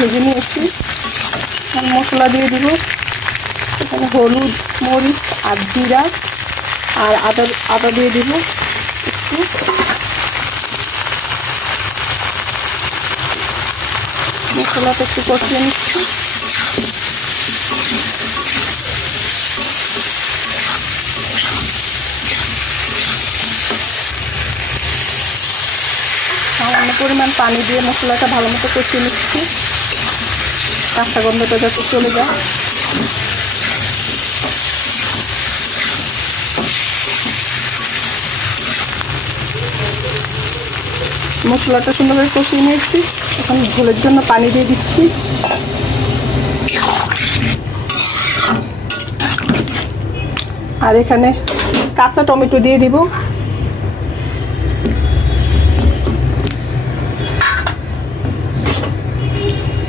ভেজে নিয়েছি। মশলা দিয়ে দিব, এখানে হলুদ, মরিচ আর জিরা আর আদা দিয়ে দিব একটু। মশলাটা একটু কষিয়ে নিচ্ছি। সামান্য পরিমাণ পানি দিয়ে মশলাটা ভালো মতো কষিয়ে নিচ্ছি, কাঁচা গন্ধটা যাতে চলে যায়। মশলাটা সুন্দরভাবে কষিয়ে নিয়েছি, এখন ঝোলের জন্য পানি দিয়ে দিচ্ছি। আর এখানে কাঁচা টমেটো দিয়ে দিব।